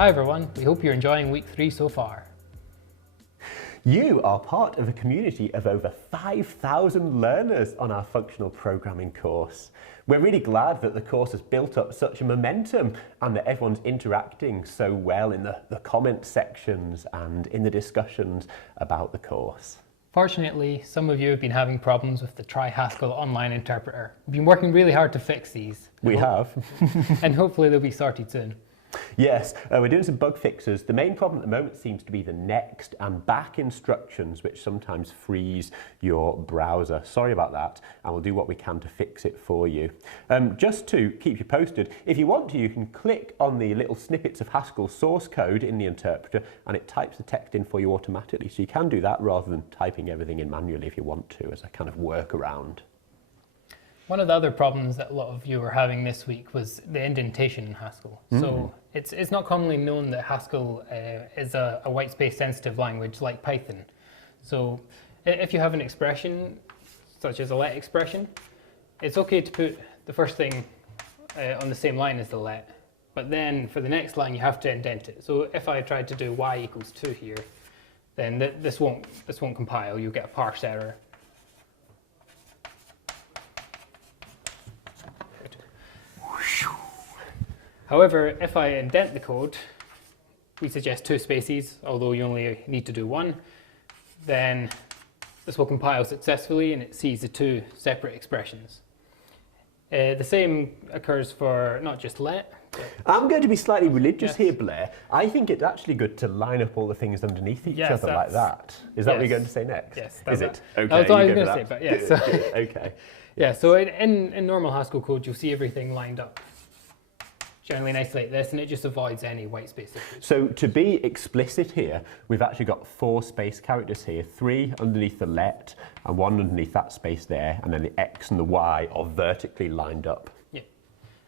Hi everyone, we hope you're enjoying week 3 so far. You are part of a community of over 5,000 learners on our functional programming course. We're really glad that the course has built up such a momentum and that everyone's interacting so well in the comment sections and in the discussions about the course. Fortunately, some of you have been having problems with the Try Haskell online interpreter. We've been working really hard to fix these. We have. And hopefully they'll be sorted soon. Yes, we're doing some bug fixes. The main problem at the moment seems to be the next and back instructions, which sometimes freeze your browser. Sorry about that, and we'll do what we can to fix it for you. Just to keep you posted, if you want to, you can click on the little snippets of Haskell source code in the interpreter, and it types the text in for you automatically. So you can do that rather than typing everything in manually if you want to, as a kind of workaround. One of the other problems that a lot of you were having this week was the indentation in Haskell. So it's not commonly known that Haskell is a white space sensitive language like Python. So if you have an expression, such as a let expression, it's okay to put the first thing on the same line as the let, but then for the next line you have to indent it. So if I tried to do y equals 2 here, then this won't compile, you'll get a parse error. However, if I indent the code, we suggest 2 spaces, although you only need to do 1, then this will compile successfully and it sees the 2 separate expressions. The same occurs for not just let. I'm going to be slightly religious here, Blair. I think it's actually good to line up all the things underneath each other like that. Is that what you're going to say next? Yes. Is it? Okay, that's what I was going to say, but yes. Okay. Yeah, so in normal Haskell code, you'll see everything lined up generally nicely like this, and it just avoids any white space issues. So to be explicit here, we've actually got 4 space characters here, 3 underneath the let and 1 underneath that space there, and then the X and the Y are vertically lined up. Yeah,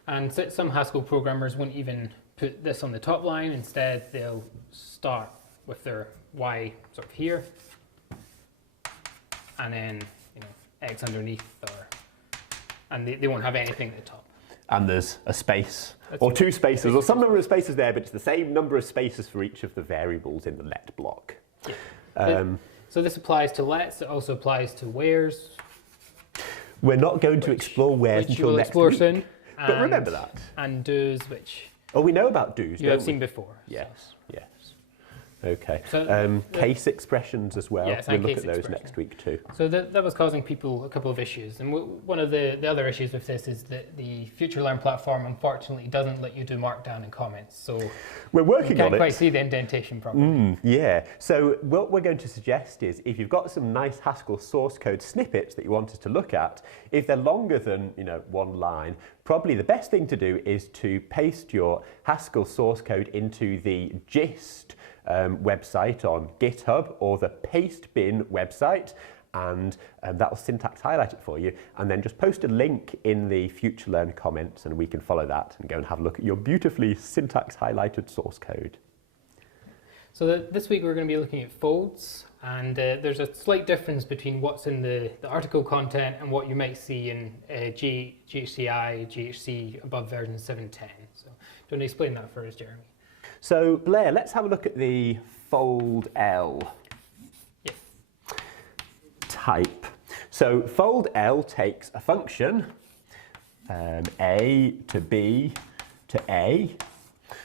and some Haskell programmers won't even put this on the top line. Instead, they'll start with their Y sort of here, and then X underneath, and they won't have anything at the top. And there's a space, or 2 spaces, or some number of spaces there, but it's the same number of spaces for each of the variables in the let block. Yeah. So this applies to lets, it also applies to wheres. We're not going to explore wheres until next week, soon, but remember that. And do's, which we know about do's, you have seen before. Yes, so. yes. Okay. So case expressions as well. Yes, we'll look at those next week too. So that was causing people a couple of issues. And one of the other issues with this is that the FutureLearn platform unfortunately doesn't let you do markdown and comments. So we're working on it. You can't quite see the indentation properly. Yeah. So what we're going to suggest is if you've got some nice Haskell source code snippets that you want us to look at, if they're longer than 1 line, probably the best thing to do is to paste your Haskell source code into the gist website on GitHub or the Pastebin website, and that will syntax highlight it for you, and then just post a link in the FutureLearn comments and we can follow that and go and have a look at your beautifully syntax highlighted source code. So this week we're going to be looking at folds, and there's a slight difference between what's in the article content and what you might see in GHCI, GHC above version 7.10. So do you want to explain that for us, Jeremy? So Blair, let's have a look at the fold L type. So fold L takes a function, A to B to A.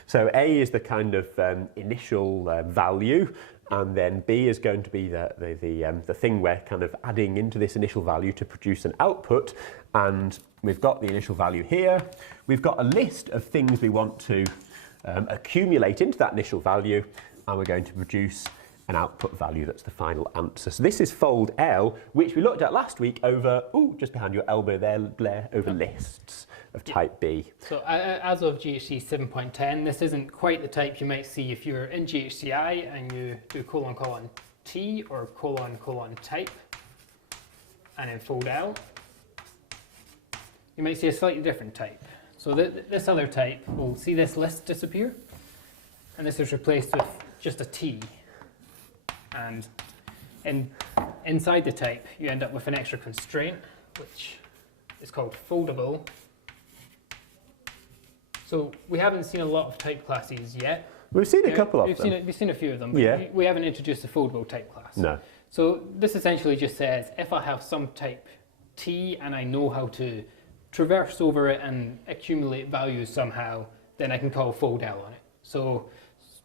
So A is the kind of initial value, and then B is going to be the thing we're kind of adding into this initial value to produce an output. And we've got the initial value here. We've got a list of things we want to accumulate into that initial value, and we're going to produce an output value that's the final answer. So this is fold L, which we looked at last week over, just behind your elbow there, Blair, over lists of type B. So as of GHC 7.10, this isn't quite the type you might see if you're in GHCI and you do : T or : type, and then fold L. You might see a slightly different type. So this other type will see this list disappear, and this is replaced with just a T. And inside the type, you end up with an extra constraint, which is called foldable. So we haven't seen a lot of type classes yet, We've seen a couple of them. We've seen a few of them, but Yeah. we haven't introduced the foldable type class. No. So this essentially just says, if I have some type T and I know how to traverse over it and accumulate values somehow, then I can call fold L on it. So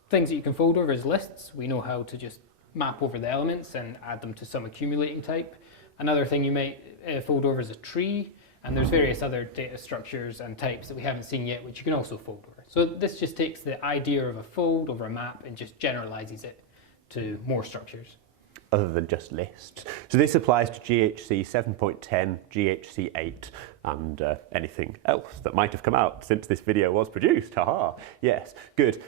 things that you can fold over is lists. We know how to just map over the elements and add them to some accumulating type. Another thing you might fold over is a tree, and there's various other data structures and types that we haven't seen yet, which you can also fold over. So this just takes the idea of a fold over a map and just generalizes it to more structures. Other than just lists. So this applies to GHC 7.10, GHC 8, and anything else that might have come out since this video was produced. Haha, yes, good.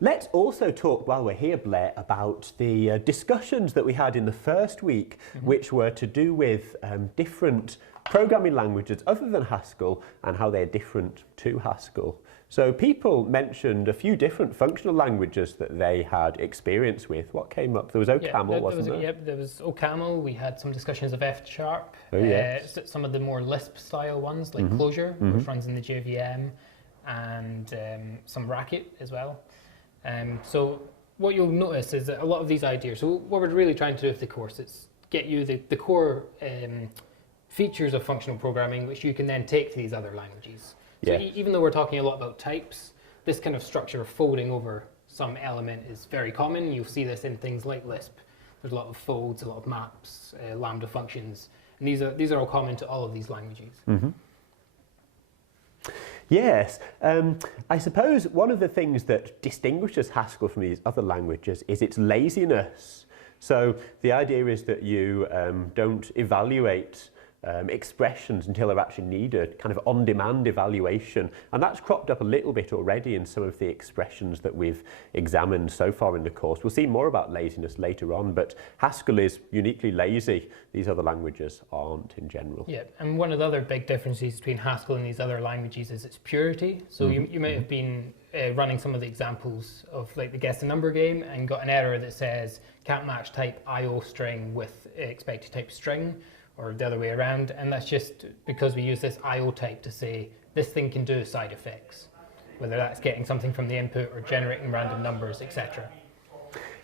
Let's also talk, while we're here, Blair, about the discussions that we had in the first week, which were to do with different programming languages other than Haskell and how they're different to Haskell. So people mentioned a few different functional languages that they had experience with. What came up? There was OCaml, wasn't there? Yep, there was OCaml. We had some discussions of F#. Oh, yes. Some of the more Lisp style ones, like Clojure, which runs in the JVM, and some Racket as well. So what you'll notice is that a lot of these ideas, so what we're really trying to do with the course is get you the core features of functional programming, which you can then take to these other languages. So even though we're talking a lot about types, this kind of structure of folding over some element is very common. You'll see this in things like Lisp. There's a lot of folds, a lot of maps, lambda functions, and these are all common to all of these languages. Yes, I suppose one of the things that distinguishes Haskell from these other languages is its laziness. So the idea is that you don't evaluate expressions until they're actually needed, kind of on-demand evaluation. And that's cropped up a little bit already in some of the expressions that we've examined so far in the course. We'll see more about laziness later on, but Haskell is uniquely lazy. These other languages aren't in general. Yeah, and one of the other big differences between Haskell and these other languages is its purity. So you might have been running some of the examples of like the guess the number game and got an error that says can't match type IO string with expected type string, or the other way around, and that's just because we use this IO type to say this thing can do side effects, whether that's getting something from the input or generating random numbers, etc.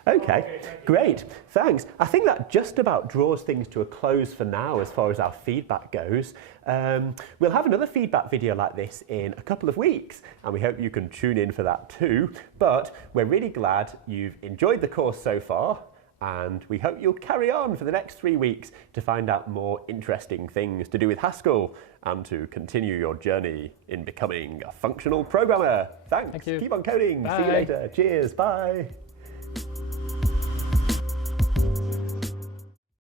Okay, great, thanks. I think that just about draws things to a close for now as far as our feedback goes. We'll have another feedback video like this in a couple of weeks, and we hope you can tune in for that too. But we're really glad you've enjoyed the course so far, and we hope you'll carry on for the next 3 weeks to find out more interesting things to do with Haskell and to continue your journey in becoming a functional programmer. Thanks. Thank you. Keep on coding. Bye. See you later. Cheers. Bye.